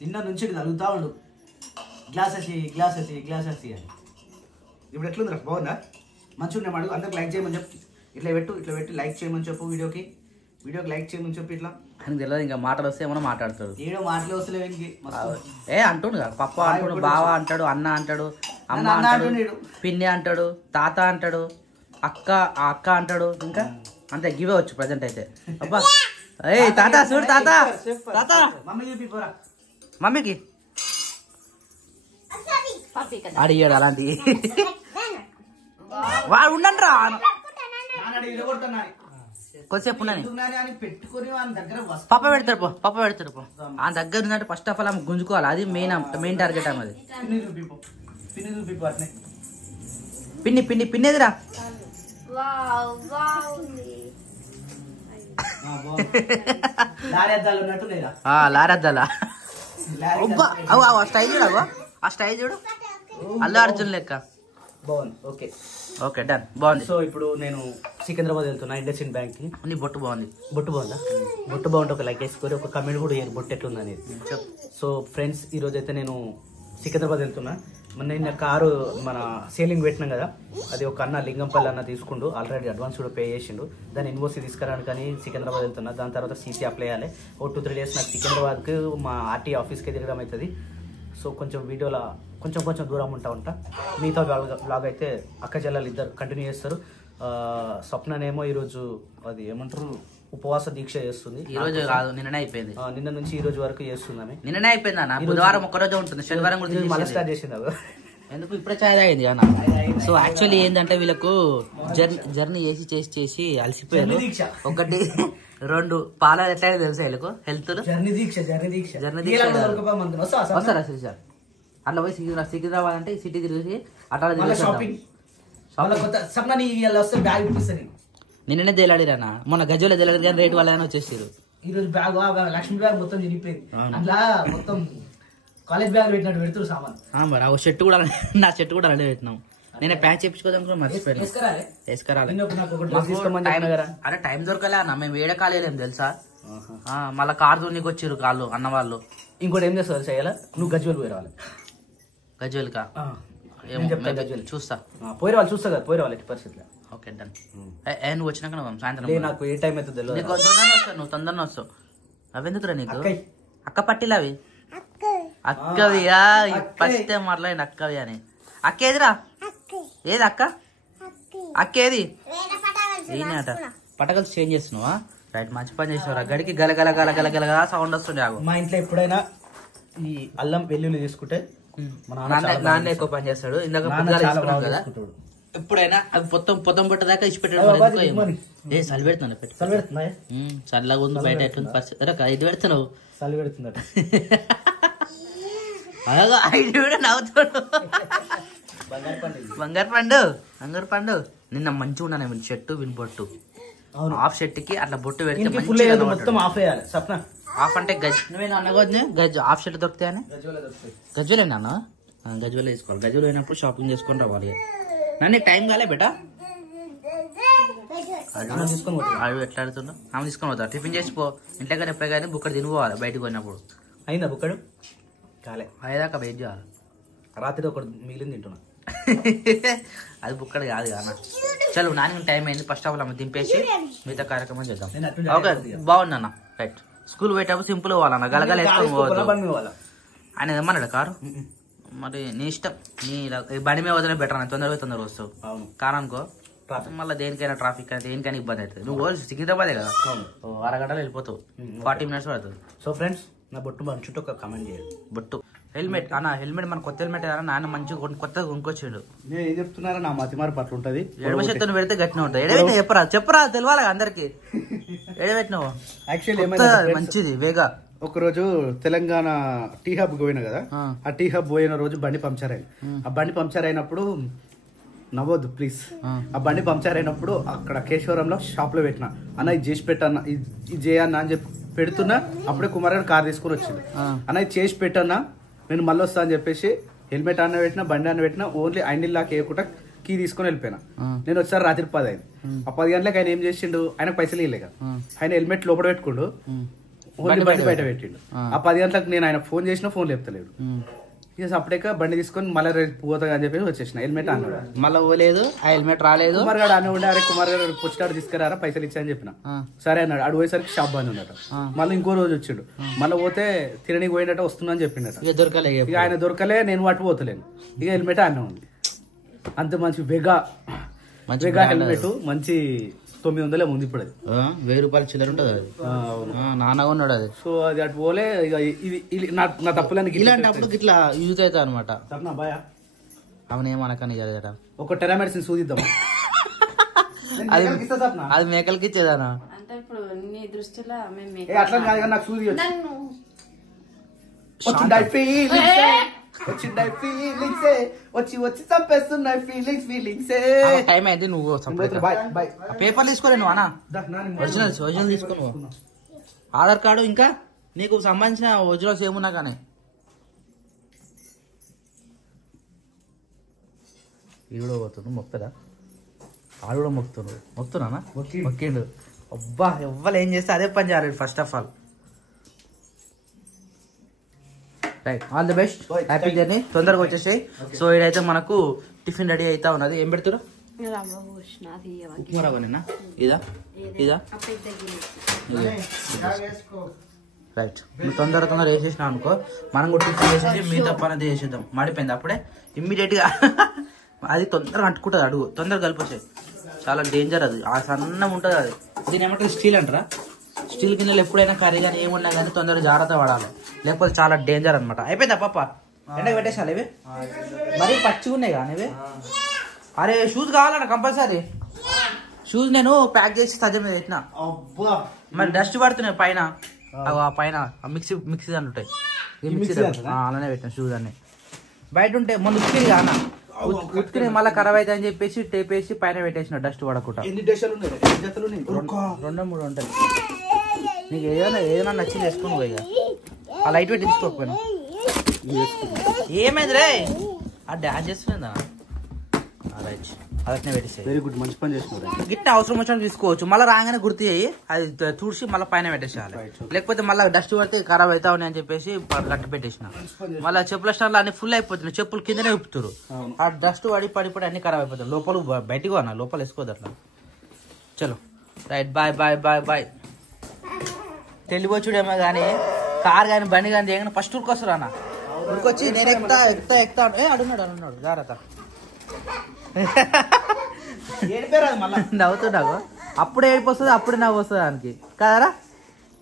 నిన్న నుంచి తగులుతా ఉండు గ్లాసెస్ అని. ఇప్పుడు ఎట్లుంది రా, బాగుందా? మంచిగా ఉన్నాయి అడుగు. అందరికి లైక్ చేయమని చెప్పు. ఇట్లా పెట్టి లైక్ చేయమని చెప్పు. వీడియోకి లైక్ చేయమని చెప్పు. ఇట్లా అని తెలియదు. ఇంకా మాటలు వస్తే ఏమన్నా మాట్లాడతాడు. ఏడో మాటలు వస్తలేవు ఇంకే. అంటుండు కదా, పప్ప అంటాడు, బావ అంటాడు, అన్న అంటాడు, అమ్మ అంటాడు, పిన్ని అంటాడు, తాత అంటాడు, అక్క అంటాడు. ఇంకా అంతే గివే వచ్చు ప్రజెంట్ అయితే. అబ్బా ఏ తాత చూడు, తాత మమ్మీకి అడిగాడు అలాంటి. వాడు ఉండండి రా కొద్దిసేపు పప్ప పెడతాడు పో ఆ దగ్గర ఉందంటే ఫస్ట్ ఆఫ్ ఆల్ ఆమె గుంజుకోవాలి. అది మెయిన్ టార్గెట్ ఆమె. పిన్నేదిరా లారెద్దాలా ఆ స్టైల్ చూడు అల్లు అర్జున్ లెక్క. బాగుంది. ఓకే డన్, బాగుంది. సో ఇప్పుడు నేను సికింద్రాబాద్ వెళ్తున్నా ఇండస్ఇండ్ బ్యాంక్ కి. నీ బొట్టు బాగుంది. బొట్టు బాగుందా? బొట్టు బాగుంటే ఒక లైక్ వేసుకొని ఒక కమెంట్ కూడా వేయరు బొట్టు ఎట్లుంది అనేది. సో ఫ్రెండ్స్, ఈ రోజు అయితే నేను సికింద్రాబాద్ వెళ్తున్నా. నిన్న కారు మన సేలింగ్ పెట్టినాం కదా, అది ఒక అన్న లింగంపల్లి అన్న తీసుకుంటూ ఆల్రెడీ అడ్వాన్స్ కూడా పే చేసిండు. దాన్ని ఇన్వోసి తీసుకురావడానికి కానీ సికింద్రాబాద్ వెళ్తున్నా. దాని తర్వాత సీసీ అప్లై చేయాలి. ఒక 2-3 డేస్ నాకు సికింద్రాబాద్కి మా ఆర్టీ ఆఫీస్కి తిరగడం అవుతుంది. సో కొంచెం వీడియోలో కొంచెం దూరం ఉంటా. మిగతా బ్లాగ్ అయితే అక్క చెల్లెలు ఇద్దరు కంటిన్యూ చేస్తారు. స్వప్ననేమో ఈరోజు అది ఏమంటారు ఉపవాస దీక్ష చేస్తుంది. ఈ రోజు కాదు, నిన్ననే అయిపోయింది. నిన్న నుంచి ఈ రోజు వరకు చేస్తుంది ఆమె. నిన్ననే అయిపోయింది అన్న. బుధవారం ఒక్కరోజు ఉంటుంది, శనివారం కూడా మళ్ళీ స్టార్ట్ చేసింది. ఎందుకు ఇప్పుడే చాయ్ తాగింది అన్న. సో యాక్చువల్లీ ఏంటంటే వీళ్ళకు జర్నీ చేసి అలసిపోయారు. 1 2 పాల ఎట్లయినా తెలుసా వీళ్ళకు హెల్త్ జర్నీ దీక్ష వస్తారా సార్. అట్లా పోయి సికింద్రాబాద్ అంటే సిటీ తిరిగి అట్లా నిన్ననే తేలాడిరన్నా. మొన్న గజ్జలో తేలాడు కానీ రేటు వాళ్ళని వచ్చేసారు. ఈ రోజు బ్యాగ్ లక్ష్మీ బ్యాగ్ మొత్తం చిరిగిపోయింది. అట్లా మొత్తం కాలేజ్ బ్యాగ్ పెట్టినట్టు పెడుతురు సామాన్. మరి ఆ షర్ట్ కూడా నా షర్ట్ కూడా అలాగే పెట్టినాం. నేను ప్యాంట్ చేయించుకోదాం మర్చిపోయాను. అరే టైం దొరకలే అన్న, మేము వేడ కాలేలేం తెలుసా. మళ్ళా కారు దూనికి వచ్చారు కాళ్ళు అన్న వాళ్ళు. ఇంకోటి ఏం చేస్తారు చేయాలా, నువ్వు గజ్వేల్ పోయి రావాలి. గజ్వేల్కా చూస్తా, పోయి రావాలి. చూస్తా కదా, పోయి రావాలి ఎట్టి పరిస్థితిలో. Okay done. నువ్వు వచ్చినాక సాయంత్రం నాకు ఏ టైం అయితే తెలియదు. నువ్వు తొందరగా వస్తావు. అవెందుకురా నీకు అక్క పట్టిలు అవి? అక్కవి ఫస్ట్ టైం మాట్లాడి అక్కవి అని. అక్క ఏదిరా? ఏది అక్క? అక్క ఏది? ఏనట పటకలు చేంజ్ చేస్తున్నావా? రైట్, మంచి పని చేసినవరా. గడికి గలగల గలగల గలగల సౌండ్ వస్తుండే. మా ఇంట్లో ఎప్పుడైనా ఈ అల్లం వెల్లుల్లి తీసుకుంటే నాన్న ఎక్కువ పని చేస్తాడు. ఇందాక కదా, ఎప్పుడైనా అవి పొత్తం పట్టదాకా ఇచ్చి పెట్టాడు. చలి పెడుతున్నా చల్లగా ఉంది బయట. ఎట్లుంది పరిస్థితి? ఇది పెడుతున్నావు చలి పెడుతుందట. నవ్వుతాడు. బంగారు పండు నిన్న మంచిగా ఉన్నాను. షర్టు వినబొట్టు హాఫ్ షర్ట్ కి అట్లా బొట్టు పెడితే మొత్తం ఆఫ్ అయ్యాలి. సప్న ఆఫ్ అంటే గజ్ నువ్వేనా అన్నగొద్దు గజ్ హాఫ్ షర్ట్ దొరుకుతాయని గజ్వేలేనా అన్న? గజ్వేల్ వేసుకోవాలి. గజ్వేల్ అయినప్పుడు షాపింగ్ చేసుకొని రావాలి. నన్ను టైం కాలే బేటా. అవి ఎట్లా ఆడుతుండో ఆమె తీసుకొని పోతా. టిఫిన్ చేసిపో ఇంట్లో కానీ ఎప్పుడే కానీ బుక్కడ తినిపోవాలి బయటకు పోయినప్పుడు. అయిందా బుక్కడు? కాలే, అయ్యేదాకా వెయిట్ చేయాలి. రాత్రి ఒకటి మిగిలింది తింటున్నా. అది బుక్కడ కాదు అన్న. చలో నాన్న టైం అయింది. ఫస్ట్ ఆఫ్ ఆల్ ఆమె దింపేసి మిగతా కార్యక్రమం చేద్దాం. ఓకే బాగుంది అన్న. రైట్, స్కూల్ పోయేటప్పుడు సింపుల్ పోవాలన్న, గలగల వేసుకోవాలి. ఆయన ఏమన్నాడు కారు? మరి నీ ఇష్టం. నీ బండి మీద వదిలే బెటర్ అన్న. తొందరగా వస్తావు. కారు అనుకో మళ్ళీ దేనికైనా ట్రాఫిక్ అయితే దేనికైనా ఇబ్బంది అవుతుంది. నువ్వు సికింద్రాబాదే కదా, అరగంటలో వెళ్ళిపోతావు. 40 minutes పడుతుంది. సో ఫ్రెండ్స్, నా బొట్టు మన చుట్టూ ఒక కమెంట్ చేయండి. బొట్టు హెల్మెట్ అన్న, హెల్మెట్ మన కొత్త హెల్మెట్ నాన్న మంచిగా కొత్తగా కొనుక్కొచ్చాడు. నేను ఏం చెప్తున్నారా, నా మతిమారు పట్ల ఉంటది. ఎడమ చేతితో పెడితే గట్టిన ఉంటుంది. ఎడబెట్టిన చెప్పరా తెలియాలి అందరికి. ఎడబెట్టినావు యాక్చువల్లీ మంచిది వేగా. ఒకరోజు తెలంగాణ టీ హబ్ పోయినా కదా, ఆ టీ హబ్ పోయిన రోజు బండి పంక్చర్ అయింది. ఆ బండి పంక్చర్ అయినప్పుడు నవ్వద్దు ప్లీజ్. ఆ బండి పంక్చర్ అయినప్పుడు అక్కడ కేశవరంలో షాప్ లో పెట్టినా, అన్న ఇది చేసి పెట్టన్నా, ఇది చేయన్నా అని చెప్పి పెడుతున్నా. అప్పుడే కుమార్ గారు కార్ తీసుకుని వచ్చింది. అన్న ఇది చేసి పెట్టన్నా, నేను మళ్ళీ వస్తా అని చెప్పేసి హెల్మెట్ అన్న పెట్టినా, బండి అన్న పెట్టినా, ఓన్లీ ఐండిల్ లాక్ వేయకుండా కీ తీసుకుని వెళ్ళిపోయినా. నేను వచ్చారు రాత్రి 10 అయింది. ఆ 10 గంటలకు ఆయన ఏం చేసిండు, ఆయన పైసలు ఇవ్వలేక ఆయన హెల్మెట్ లోపల పెట్టుకుండు, ఓన్లీ బండి బయట పెట్టిండు. ఆ 10 గంటలకు నేను ఆయన ఫోన్ చేసినా ఫోన్ లేపుతలేడు. ఇక అప్పుడేక బండి తీసుకొని మళ్ళీ పోతా అని చెప్పి వచ్చేసిన. హెల్మెట్ అన్నాడు, మళ్ళీ పోలేదు, ఆ హెల్మెట్ రాలేదు. కుమార్ గారు అనే ఉండే, అరే కుమార్ గారు పుచ్చకాడు తీసుకురారా పైసలు ఇచ్చా అని చెప్పిన. సరే అన్నాడు. అడు పోయేసరికి షాప్ బంద్ ఉండట. మళ్ళీ ఇంకో రోజు వచ్చిండు. మళ్ళీ పోతే తినడానికి పోయినట్టు వస్తున్నా అని చెప్పిండట. ఇక ఆయన దొరకలే, నేను వాటి పోతలేను. ఇక హెల్మెట్ అన్న ఉంది. అంత మంచి వెగా హెల్మెట్ మంచి 900 ఉంది ఇప్పుడు. అది 1000 రూపాయలు చిల్లర ఉంటుంది. అది నాన్నగా ఉన్నాడు అది. సో అది అటు పోలే. ఇక నా తప్పులని ఇలాంటప్పుడు ఇట్లా యూజ్ అవుతా అనమాట. అవును ఏమనకని కదా, ఒక టెరామెడిసిన్ సూదిద్దాం. అది మేకలకి ఇచ్చేదానా? అంటే ఇప్పుడు నీ దృష్టిలో అట్లా కాదు, నాకు సూది వచ్చి చంపేస్తున్నాయి ఫీలింగ్స్. టైం అయితే నువ్వు పేపర్ తీసుకోలే నువ్వు అన్న, ఒరిజినల్ తీసుకో నువ్వు. ఆధార్ కార్డు ఇంకా నీకు సంబంధించిన ఒరిజినల్స్ ఏమున్నా కానీ. ఈ కూడా పోతుండు మొక్కదా, ఆడు కూడా మొక్కుతున్నా మొక్కిండు. అబ్బా ఎవ్వరు ఏం చేస్తే అదే పని చేయాలి first of all. Right, all the best, happy journey, తొందరగా వచ్చేసాయి. సో ఇదైతే మనకు టిఫిన్ రెడీ అవుతా ఉన్నది. ఏం పెడుతురా? ఉప్మా రవ్వనేనా? ఇదా రైట్. నువ్వు తొందర వేసేసినా అనుకో, మనం కూడా టిఫిన్ వేసేసి మిగతా పని అది వేసేద్దాం. మాడిపోయింది అప్పుడే ఇమ్మీడియట్ గా అది తొందరగా అంటుకుంటుంది. అడుగు తొందరగా కలిపొచ్చాయి, చాలా డేంజర్ అది. ఆ సన్నం ఉంటుంది అది. దీని ఏమంటారు, స్టీల్ అంటారా? స్టీల్ గిన్నెలు ఎప్పుడైనా కర్రీ కానీ ఏమున్నా కానీ తొందరగా జాగ్రత్త పడాలి, లేకపోతే చాలా డేంజర్ అనమాట. అయిపోయిందా పాప? ఎండకు పెట్టేసాలి ఇవి, మరీ పచ్చిగా ఉన్నాయి కానీ ఇవి. అరే షూస్ కావాలన్న కంపల్సరీ. షూస్ నేను ప్యాక్ చేసి సజ్జ మీద పెట్టినా, మరి డస్ట్ పడుతున్నాయి పైన. ఆ పైన మిక్సీ అని ఉంటాయి, అలానే పెట్టిన షూస్ అన్ని. బయట ఉంటే ముందు ఉతికిరి కానా, ఉతికిని మళ్ళీ ఖరాబ్ అవుతాయి అని చెప్పేసి టేప్ వేసి పైన పెట్టేసిన డస్ట్ పడకుండా. 2-3 ఉంటాయి. నీకు ఏదైనా నచ్చింది వేసుకుని పోయి. ఆ లైట్ పెట్టి తీసుకోకపోయినా ఏమైంది రే? ఆ డాన్స్ చేస్తుందా? రైట్, అదట్నే పెట్టేసి. వెరీ గుడ్, మంచి పని చేస్తున్నారు. గిట్ట అవసరం వచ్చినట్టు తీసుకోవచ్చు. మళ్ళీ రాగానే గుర్తు చేయి, అది తుడిచి మళ్ళీ పైన పెట్టేసేయాలి. లేకపోతే మళ్ళీ డస్ట్ పడితే ఖరాబ్ అవుతా ఉన్నాయి అని చెప్పేసి గట్ట పెట్టేసిన. మళ్ళీ చెప్పుల స్టాండ్లో అన్ని ఫుల్ అయిపోతున్నాయి, చెప్పులు కిందనే ఉప్పుతారు. ఆ డస్ట్ పడి అన్ని ఖరాబ్ అయిపోతాయి. లోపల బయటకు అన్న, లోపల వేసుకోదు అట్లా. చలో right, bye bye bye bye. తెలివచ్చుడేమో కానీ కార్ కానీ బండి కానీ దిగని ఫస్ట్ ఉరికొస్తారు అన్న. ఉరికొచ్చి నేను ఎక్కుతా అడున్నాడు జాగ్రత్త. నవ్వుతున్నావు, అప్పుడే ఏడుపు వస్తుంది, అప్పుడే నవ్వు వస్తుంది దానికి కదరా.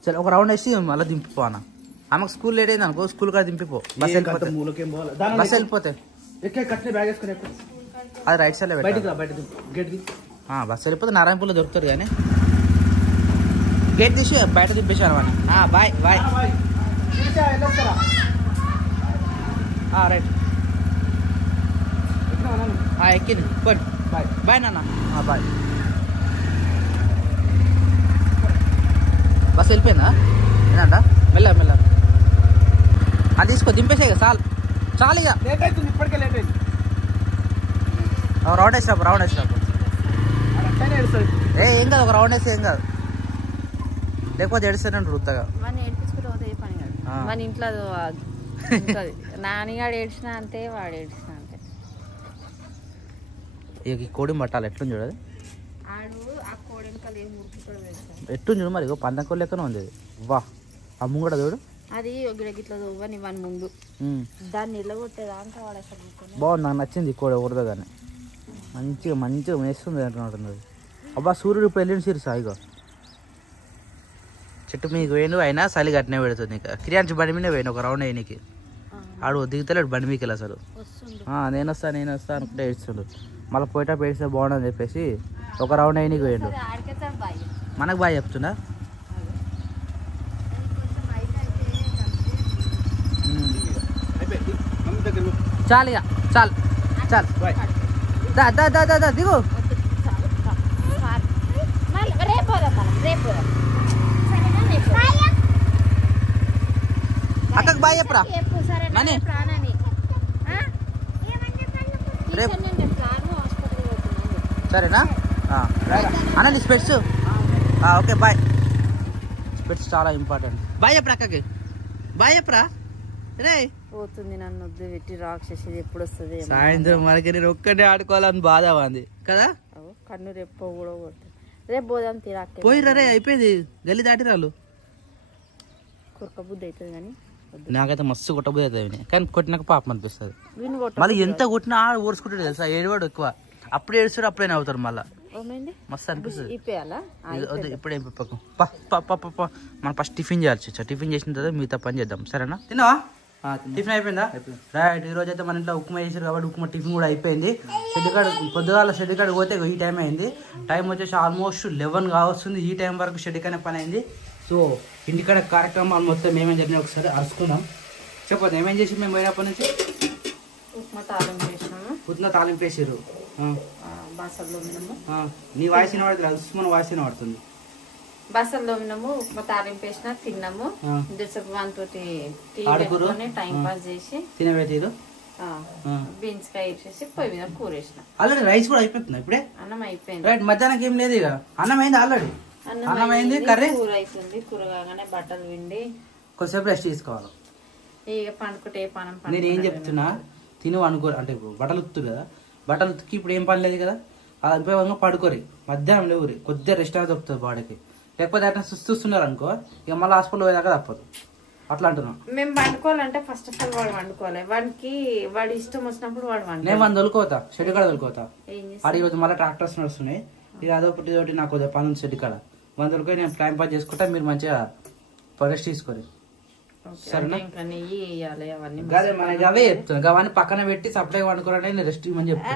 చలో ఒక రౌండ్ వేసి మళ్ళీ దింపిపో అన్న. ఆమెకు స్కూల్ లేట్ అయింది అనుకో, స్కూల్ కాడ దింపిపో. బస్ వెళ్ళిపోతే అది రైట్ సైడ్ బస్ వెళ్ళిపోతే నారాయణపూర్లో దొరుకుతారు కానీ. గేట్ తీసి బయట దింపేశారు అని. Bye bye. రైట్ ఎక్కింది, బాయ్ బాయ్ నాన్న. బాయ్. బస్ వెళ్ళిపోయిందా? ఏంటంట మెల్ల అది తీసుకో, దింపేసాయి ఇక చాలు ఇక. ఇప్పటికే లేట్ అయింది. రౌండ్ వేసినప్పుడు ఏం కాదు, ఒక రౌండ్ వేస్తే ఏం కాదు. లేకపోతే ఏడుస్తానండి వృత్తగా. మన ఇంట్లో నాన్నగాడు ఏడ్చినా అంతే, వాడు ఏడ్చినా అంతే. ఇక కోడి పట్టాలి, ఎట్లుంది చూడదు ఎట్లుంది చూడు. మరి పందం కోడి లెక్కనే ఉంది అది. వా అమ్ము కూడా చూడు, అది గిట్లా ఇవ్వని వన్ ముందు దాన్ని నిలబొట్టేదాకా వాడు అసలు బాగుంది. నాకు నచ్చింది కోడి ఊరదా కానీ మంచిగా మేస్తుంది అంటున్నట్టుంది అది. అబ్బా సూర్యుడు ఇప్పుడు వెళ్ళిన సిరి సాయిగా చెట్టు మీకు పోయిన అయినా చలి గట్టినే పెడుతుంది. ఇంకా కిరియాన్స్ బండి మీద పోయిన ఒక రౌండ్ అయినకి ఆడు దిగుతలేడు బండి మీకు అసలు. నేను వస్తా అనుకుంటే ఏడుస్తుండు. మళ్ళీ పోయేటప్పుడు ఏడిస్తే బాగుండని చెప్పేసి ఒక రౌండ్ అయినకి పోయిండు. మనకు బాగా చెప్తున్నా. చాలు ఇక చాలు దా దిగు. అక్కకి బాయ్ చెప్పరా సరేనా అన్న నీ స్పెట్స్. Okay bye. స్పెట్స్ చాలా ఇంపార్టెంట్. బాయ్ చెప్పరా అక్కకి, బాయ్ చెప్పరా రే. పోతుంది నన్ను వద్దు పెట్టి రాక్షసి ఎప్పుడు వస్తుంది సాయంత్రం మనకి నేను ఒక్కటే ఆడుకోవాలని బాధ ఉంది కదా. కన్ను రేపు కూడా కొడుతుంది. రేపు పోదాం తీరాక పోయిరా రే, అయిపోయింది గల్లి దాటిరాళ్ళు. కురక బుద్ధి అవుతుంది కానీ నాకైతే మస్తు కొట్టబోదు అవుతుంది, కానీ కొట్టినాక పాపం అనిపిస్తుంది. వీని మళ్ళీ ఎంత కొట్టినా ఓడ్చుకుంటాడు తెలుసా, ఏడువాడు ఎక్కువ. అప్పుడు ఏడుస్తాడు అప్పుడే నవ్వుతాడు మళ్ళా, మస్తు అనిపిస్తుంది. ఇప్పుడే మనం ఫస్ట్ టిఫిన్ చేయాల్సి, టిఫిన్ చేసిన తర్వాత మిగతా పని చేద్దాం సరేనా. తిన్నావా? టిఫిన్ అయిపోయిందా? రైట్. ఈ రోజు అయితే మన ఇంట్లో ఉప్మా చేసారు కాబట్టి ఉప్మా టిఫిన్ కూడా అయిపోయింది. షెడ్కాడ పొద్దుగాల షెడ్కాడ పోతే ఈ టైం అయింది. టైం వచ్చేసి ఆల్మోస్ట్ 11 కావస్తుంది. ఈ టైం వరకు షెడ్కానే పని అయింది. సో ఇంటికాడ కార్యక్రమాలు మొత్తం ఏమేమి జరిగినా ఒకసారి అరుచుకుందాం. చెప్పదు ఏమేం చేసి మేము పోయినప్పటి నుంచి ఉప్మా తాలింపు వేసినాము. ఉప్మా తాలింపు వేసారు. బాసల్లో నీ వాయిస్ వినబడుతుంది, ఉస్మాన్ వాయిస్ వినబడుతుంది. బసలు తోమినాము, ఉప్మా తాలింపు వేసిన తిన్నాము. ఇంతసేపు వానితోటి టైం పాస్ చేసి తినబెట్టారు. బీన్స్ కాయ వేసేసి పొయ్యి మీద కూర వేసిన. ఆల్రెడీ రైస్ కూడా అయిపోతుంది ఇప్పుడే. అన్నం అయిపోయింది. రైట్. మధ్యాహ్నం ఏం లేదు ఇక, అన్నం అయింది ఆల్రెడీ. అన్నం అయింది, కర్రీ కూర అవుతుంది. కూర కాగానే బట్టలు పిండి కొద్దిసేపు రెస్ట్ తీసుకోవాలి. ఇక పండుకుంటే ఏ పనం. నేను ఏం చెప్తున్నా, తిను అనుకో అంటే ఇప్పుడు బట్టలు ఉత్తురు కదా, బట్టలు ఉతికి ఇప్పుడు ఏం పని లేదు కదా, అలా ఉపయోగంగా పడుకోరి. మధ్యాహ్నం లేవురి, కొద్దిగా రెస్ట్ అనేది దొరుకుతుంది బాడీకి. లేకపోతే అట్లా చూస్తున్నారు అనుకో, ఇక మళ్ళీ హాస్పిటల్ పోయేదాకా తప్పదు. అట్లా అంటున్నాం. మేము వండుకోవాలంటే ఫస్ట్ ఆఫ్ ఆల్ వాడు వండుకోవాలి. వాడి ఇష్టం వచ్చినప్పుడు వాడు వండు. నేను మన తొలుకోతా, షెడ్ కాడ తొలుకోతా. ఆడి ఈరోజు మళ్ళీ ట్రాక్టర్స్ నడుస్తున్నాయి. ఇక అదొకటి నాకు కొద్దిగా పని ఉంది షెడ్ కాడ. మన తొలుకొని నేను టైం పాస్ చేసుకుంటా, మీరు మంచిగా రెస్ట్ తీసుకోరు సరేనా. అదే మనకి అవే చెప్తున్నా, అవన్నీ పక్కన పెట్టి సప్లై వండుకోవాలంటే నేను రెస్ట్ ఇవ్వమని చెప్తున్నా.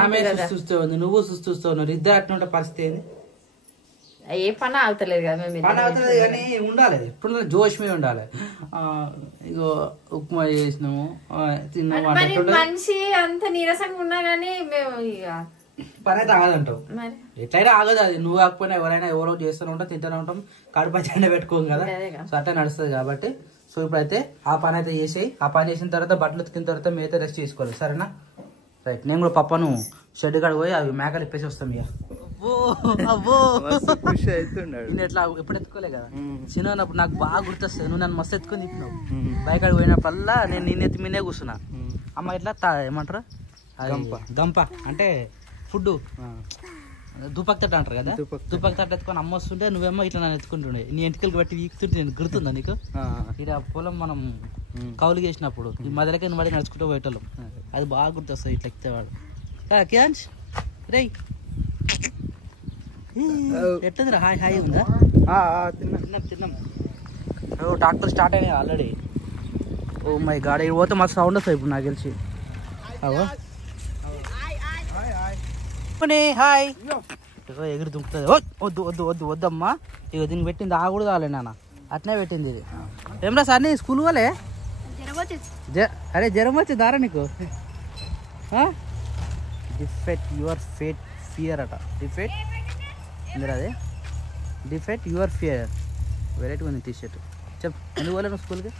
ఆమె చూస్తూ ఉంది, నువ్వు చూస్తూ ఉన్నారు, ఇద్దరు అట్లా ఉంటే పరిస్థితి ఏంది? ఏ పని అవుతలేదు కదా, పని అవుతలేదు కానీ ఉండాలి, ఎప్పుడు జోష్ మీద ఉండాలి. ఇగో ఉప్మా చేసినాము, తిన్నాము. మనిషి అంత నీరసంగా ఉన్నా గానీ మేము ఇక పని అయితే ఆగదంటావు. ఎట్లయినా ఆగదు అది, నువ్వు కాకపోయినా ఎవరైనా ఎవరో చేస్తూనే ఉంటాం, తింటూనే ఉంటాం, కడుపు పచ్చడి పెట్టుకోం కదా. సో అట్లా నడుస్తుంది కాబట్టి. సో ఇప్పుడైతే ఆ పని అయితే చేసేయి. ఆ పని చేసిన తర్వాత బట్టలు ఉతికిన తర్వాత మేమైతే రెస్ట్ తీసుకోవాలి సరేనా. రైట్. నేను కూడా పప్పను షెడ్ కాడ పోయి అవి మేకలు ఇప్పేసి వస్తాం. ఇక ఎట్లా ఎప్పుడు ఎత్తుకోలే కదా చిన్నప్పుడు నాకు బాగా గుర్తొస్తుంది. నువ్వు నన్ను మస్తు ఎత్తుకొని తిప్పినావు. బైక్ ఆడ పోయినప్పుడల్లా నేను నిన్న ఎత్తి మీనే కూర్చున్నా. అమ్మ ఇట్లా ఏమంటారా గంప అంటే ఫుడ్ దుపక్ తట్ట అంటారు కదా, దుపక్ తట్ట ఎత్తుకొని అమ్మ వస్తుంటే నువ్వేమో ఇట్లా నన్ను ఎత్తుకుంటుండే. నీ ఎంటికలు బట్టి వీక్తుంటే నేను గుర్తుందా నీకు? ఇక్కడ పొలం మనం కౌలు చేసినప్పుడు ఈ మధ్యలోకి మళ్ళీ నడుచుకుంటూ పోయేటోళ్ళం. అది బాగా గుర్తొస్తుంది ఇట్లా ఎక్కితేవాడు. క్యాన్స్ రై ఎట్టుందిరా? హాయ్ హాయ్ ఉందా? తిన్నాం. డాక్టర్ స్టార్ట్ అయినాయి ఆల్రెడీ. ఓ మై గాడ్, ఇది పోతే మాకు సౌండ్ వస్తుంది ఇప్పుడు నాకు తెలిసి. హాయ్ ఎగురు దుంకుతుంది. వద్దు వద్దు వద్దు వద్దమ్మా. ఇక దీనికి పెట్టింది ఆగకూడదు కాలే నాన్న, అట్నే పెట్టింది ఇది. ఏమరా సార్ నీ స్కూల్ వాళ్ళే? అరే జ్వరం వచ్చిందారా నీకు? డిఫెక్ట్ యువర్ ఫియర్ అట. డిఫెక్ట్ ఇందిరా అదే, డిఫెక్ట్ యువర్ ఫియర్. వెరైటీ ఉంది టీ షర్ట్. చెప్పు ఎందుకు పోలే నువ్వు స్కూల్కి?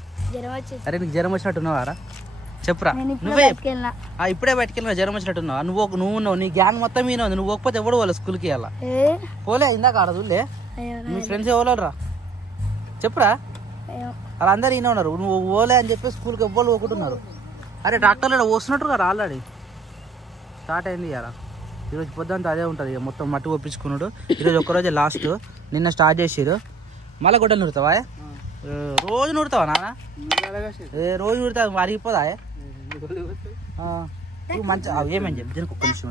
అరే నీకు జ్వరం వచ్చినట్టున్నావారా? చెప్పురా. నువ్వే ఇప్పుడే బయటకెళ్ళినా జ్వరం వచ్చినట్టున్నావా? నువ్వు నీ గ్యాంగ్ మొత్తం మీద ఉంది. నువ్వు పోకపోతే ఎవడు పోలే స్కూల్కి అలా పోలే. ఇందాక ఆడదులే మీ ఫ్రెండ్స్ ఎవరు రా చెప్పురా. అలా అందరు ఈయన ఉన్నారు, నువ్వు పోలే అని చెప్పి స్కూల్కి ఎవ్వరు పోకుంటున్నారు. అరే డాక్టర్లు వస్తున్నట్టు కదా ఆల్రెడీ స్టార్ట్ అయింది ఇలా. ఈరోజు పొద్దుంతా అదే ఉంటుంది ఇక, మొత్తం మట్టి ఒప్పించుకున్నాడు. ఈరోజు ఒక్కరోజే లాస్ట్. నిన్న స్టార్ట్ చేసారు. మళ్ళీ గొడ్డలు నూరుతావా? రోజు నూరుతావా నాన్న? రోజు నూరుతా అరిగిపోదా? మంచి ఏమని చెప్పి దీనికి ఒక్క నిమిషం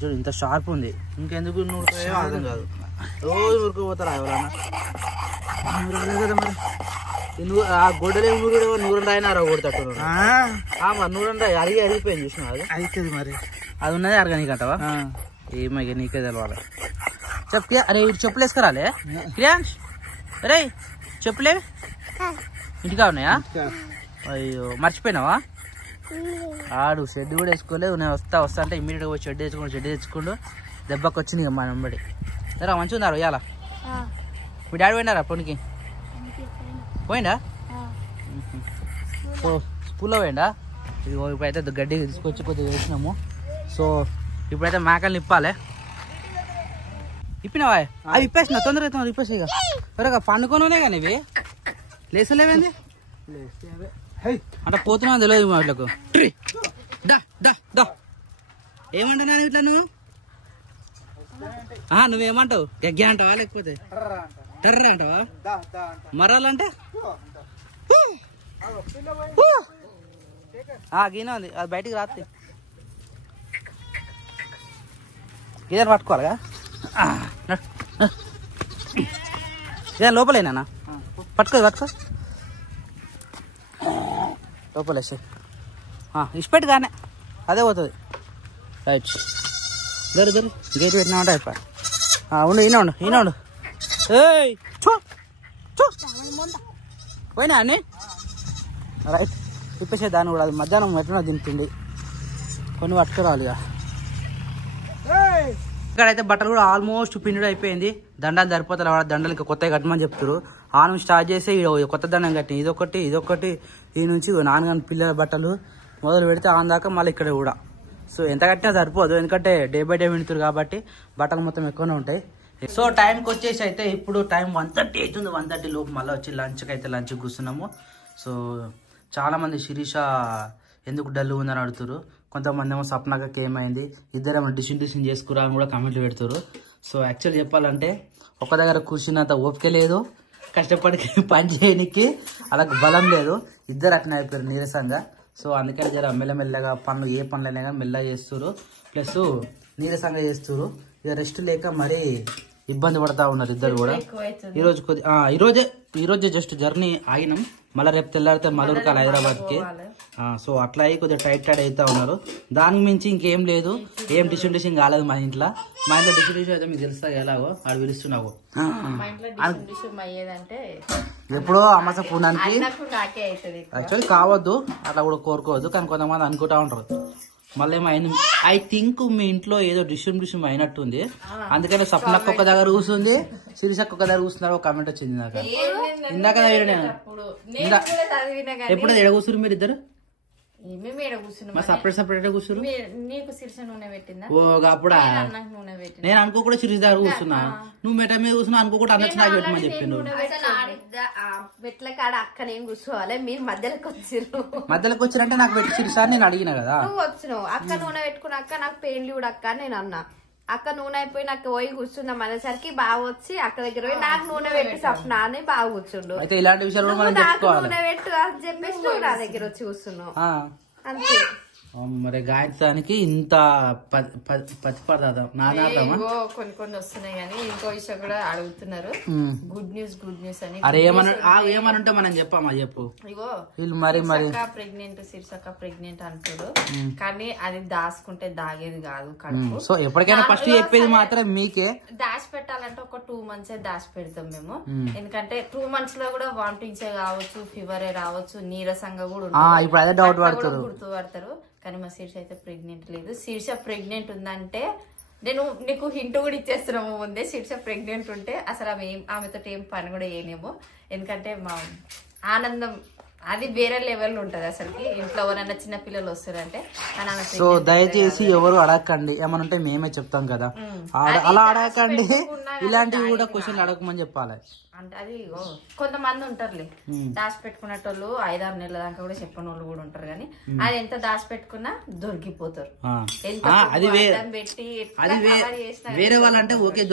చూడు, ఇంత షార్ప్ ఉంది. ఇంకెందుకు నూరుతాయో అర్థం కాదు. రోజు నూరుకుపోతారా ఎవరన్నా? కదా మరి నువ్వు ఆ గొడ్డలే నూరండి అయినా కొడతాడు. మరి నూరండి అరిగిపోయింది చూసిన అది అవుతుంది. మరి అది ఉన్నది అరగనీకి అంటావా? ఏమై నీకే తెలవాలి. చెప్పు. అరే ఇటు చెప్పులు వేసుకురాలే క్రియాంష్? అరే చెప్పులే ఇంటికా ఉన్నాయా? అయ్యో మర్చిపోయినావా? ఆడు షెడ్ కూడా వేసుకోలేదు. నేను వస్తా అంటే ఇమ్మీడియట్గా పోయి షెడ్ తెచ్చుకోండు. దెబ్బకి వచ్చింది ఇక మా వెంబడి. సరే మంచిగా ఉన్నారు ఇవాళ. మీ డాడీ పోయినారా పొనికి? పోయిందా? స్కూల్లో పోయిందా? ఇప్పుడైతే గడ్డి తీసుకొచ్చి కొద్దిగా వేసినాము. సో ఇప్పుడైతే మేకలు నిప్పాలి. ఇప్పినావా అవి ఇప్పేసిన తొందరగా ఇప్పేసి ఇక త్వరగా పండుకొనే కానీ ఇవి లేసలేవేంది అంటే పోతున్నా తెలియదు వాటికి ఏమంటున్నాను ఇట్లా నువ్వు నువ్వేమంటావు గగ్గి అంటావా లేకపోతే టర్ర అంటావా మరాలంటే గీనే ఉంది అది బయటికి రాత్రి ఇదని పట్టుకోవాలిగా ఇదే లోపలేనా పట్టుకో లోపలేసి ఇష్టపెట్టు కానీ అదే పోతుంది రైట్ దొరు గేట్ పెట్టినామంటే అయిపోయి ఉండు ఈయన ఉండు ఏయ్ పోయినా అన్ని రైట్ ఇప్పేసే దాన్ని కూడా అది మధ్యాహ్నం ఎట్లా దింపుతుంది కొన్ని పట్టుకురావాలి ఇక ఇక్కడైతే బట్టలు కూడా ఆల్మోస్ట్ పిండి అయిపోయింది దండాలు సరిపోతారు దండలు ఇంకా కొత్తగా కట్టమని చెప్తారు ఆనం స్టార్ట్ చేసి కొత్త దండం కట్టి ఇదొకటి ఈ నుంచి నాన్నగాని పిల్లల బట్టలు మొదలు పెడితే ఆన్ దాకా మళ్ళీ ఇక్కడ కూడా సో ఎంత కట్టినా సరిపోదు ఎందుకంటే డే బై డే వింటున్నారు కాబట్టి బట్టలు మొత్తం ఎక్కువనే ఉంటాయి సో టైంకి వచ్చేసి అయితే ఇప్పుడు టైం 1:30 అవుతుంది 1:30 లోపు మళ్ళీ వచ్చి లంచ్ కూర్చున్నాము సో చాలా మంది శిరీష ఎందుకు డల్ ఉందని అడుగుతారు కొంతమంది ఏమో సప్నాకి ఏమైంది ఇద్దరేమో డిసిషన్ చేసుకురా అని కూడా కామెంట్లు పెడతారు సో యాక్చువల్ చెప్పాలంటే ఒక దగ్గర కూర్చున్నంత ఓపిక లేదు కష్టపడి పని చేయడానికి అలాగ బలం లేదు ఇద్దరు అట్లా అయిపోయారు నీరసంగా సో అందుకని జర మెల్లమెల్లగా పనులు ఏ పనులైనా కానీ మెల్లగా చేస్తారు ప్లస్ నీరసంగా చేస్తారు ఇక రెస్ట్ లేక మరీ ఇబ్బంది పడతా ఉన్నారు ఇద్దరు కూడా ఈరోజే జస్ట్ జర్నీ ఆగినాం మళ్ళీ రేపు తెల్లారితే మలూరుకాల హైదరాబాద్కి సో అట్లా అయ్యి కొద్దిగా టైట్ అవుతా ఉన్నారు దానికి మించి ఇంకేం లేదు ఏం డిస్ట్రిబ్యూషన్ కాలేదు మా ఇంట్లో డిస్ట్రిబ్యూషన్ అయితే మీకు తెలుస్తా ఎలాగో ఆడు పిలుస్తున్నావు ఎప్పుడో అమాస పూర్ణానికి యాక్చువల్లీ కావద్దు అట్లా కూడా కోరుకోవద్దు కానీ కొంతమంది అనుకుంటా ఉంటారు మళ్ళీ ఏమైంది ఐ థింక్ మీ ఇంట్లో ఏదో డిస్ట్రిబ్యూషన్ అయినట్టుంది అందుకని సప్నక్క ఒక దగ్గర కూర్చుంది శిరీషక్క ఒక దగ్గర కూర్చున్నారు ఒక కామెంట్ వచ్చింది నాకు ఇందాక ఎప్పుడు ఎడ కూర్చున్నారు మీరు ఇద్దరు సపరేట్ కూర్చున్నారు అప్పుడా నేను అనుకోకుండా శిరీష్ దగ్గర కూర్చున్నా నువ్వు మెట మీద కూర్చున్నా అనుకోకుండా అన్నట్టు నాకు పెట్టమని చెప్పిండు అక్కనేం కూర్చోవాలి మీరు మధ్యలోకి వచ్చారంటే నాకు పెట్టి శిరీష నేను అడిగినా కదా నువ్వు వచ్చినావు అక్క నూనె పెట్టుకున్నాక నాకు పెయిన్లు కూడా అక్క నేను అన్నా అక్క నూనె అయిపోయి నాకు పోయి కూర్చుందాం అనేసరికి బాగా వచ్చి అక్క దగ్గర పోయి నాకు నూనె పెట్టి సప్న అని బాగా కూర్చుండు అయితే ఇలాంటి విషయాలు నాకు నూనె పెట్టు అని చెప్పేసి నువ్వు నా దగ్గర వచ్చి కూర్చున్నావు అంతే మరి గాయత్రానికి ఇంత ప్రతిపదార్థం కొన్ని వస్తున్నాయి కానీ ఇంకో విషయం కూడా అడుగుతున్నారు గుడ్ న్యూస్ అని అరే ఏమనంటే మనం చెప్పామా చెప్పు ఇగో మరి శిరీషక్క ప్రెగ్నెంట్ అంటారు కానీ అది దాచుకుంటే దాగేది కాదు కడుపు సో ఎప్పటికైనా ఫస్ట్ చెప్పేది మాత్రం మీకే దాచి పెట్టాలంటే ఒక 2 months దాచి పెడతాం మేము ఎందుకంటే 2 months లో కూడా వామిటింగ్స్ కావచ్చు ఫీవర్ రావచ్చు నీరసంగా కూడా ఇప్పుడు అదే డౌట్ గుర్తుపడతారు కానీ మా శీర్ష అయితే ప్రెగ్నెంట్ లేదు శీర్ష ప్రెగ్నెంట్ ఉందంటే నేను నీకు హింట్ కూడా ఇచ్చేస్తున్నాము ముందే శీర్ష ప్రెగ్నెంట్ ఉంటే అసలు ఆమెతో ఏం పని కూడా చేయలేము ఎందుకంటే మా ఆనందం అది వేరే లెవెల్ ఉంటది అసలుకి ఇంట్లో ఎవరైనా చిన్న పిల్లలు వస్తారంటే సో దయచేసి ఎవరు అడగకండి ఏమనంటే మేమే చెప్తాం కదా అలా అడగకండి ఇలాంటివి కూడా క్వశ్చన్ అడగమని చెప్పాలి అంటే అది కొంతమంది ఉంటారులే దాచి పెట్టుకునేటోళ్ళు 5-6 నెలల దాకా కూడా చెప్పని వాళ్ళు కూడా ఉంటారు కానీ అది ఎంత దాచి పెట్టుకున్నా దొరికిపోతారు వేరే వాళ్ళంటే ఓకే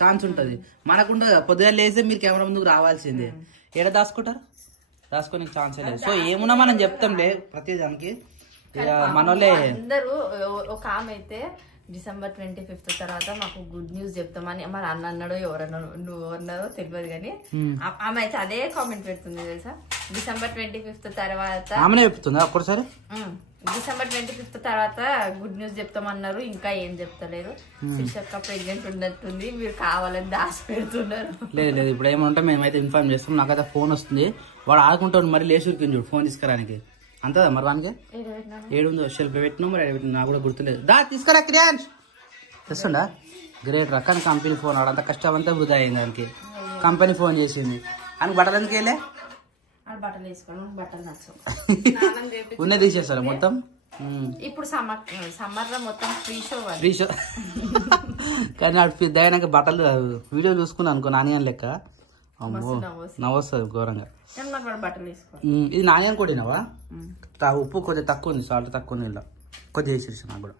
ఛాన్స్ ఉంటది మనకుండదు పొద్దుగా లేస్తే మీరు కెమెరా ముందుకు రావాల్సిందే ఎక్కడ దాచుకుంటారు దాచుకోని ఛాన్స్ లేదు సో ఏమున్నా మనం చెప్తాంలే ప్రతి దానికి మనోళ్ళే అందరూ ఒక ఆమె అయితే December 25th తర్వాత మాకు గుడ్ న్యూస్ చెప్తామని మరి అన్నాడో ఎవరన్నా నువ్వు అన్నారో తెలియదు కానీ ఆమె అయితే అదే కామెంట్ పెడుతుంది తెలుసా December 25th తర్వాత ఒక్కసారి December 25th తర్వాత గుడ్ న్యూస్ చెప్తామన్నారు ఇంకా ఏం చెప్తలేరు శిరీషక్క ప్రెగ్నెంట్ ఉన్నట్టుంది మీరు కావాలని దాచి పెడుతున్నారు లేదు ఇప్పుడు ఏమంటే మేమైతే ఇన్ఫార్మ్ చేస్తాం నాకైతే ఫోన్ వస్తుంది వాడు ఆడుకుంటాడు మరి లేచురికి చూడు ఫోన్ తీసుకురానికి అంతదా మరి వానికి 7 షెల్ఫ్ పెట్టినా మరి పెట్టినా నాకు కూడా గుర్తులేదు దా తీసుకురా క్రియాన్స్ తెస్తుండా గ్రేట్ రకాన్ని కంపెనీ ఫోన్ ఆడంత కష్టం అంతా వృధా అయింది దానికి కంపెనీ ఫోన్ చేసింది అని బట్టలు ఎందుకు వెళ్ళే బట్టలు వేసుకోవడం బట్టలు నచ్చవు ఉన్నది తీసేస్తారా మొత్తం ఇప్పుడు సమ్మర్ లో మొత్తం ఫ్రీ షో ఫ్రీ షో. కానీ నాడు దయనాక బట్టలు వీడియో చూసుకున్నాను అనుకో నానియన్ లెక్క. అమ్మో నవ్వొస్తుంది ఘోరంగా. బట్టలు తీసుకో. ఇది నానియన్ కూడా తినవా? ఉప్పు కొంచెం తక్కువ ఉంది, సాల్ట్ తక్కువ ఉంది. ఇలా కొద్దిగా వేసి నాకు కూడా.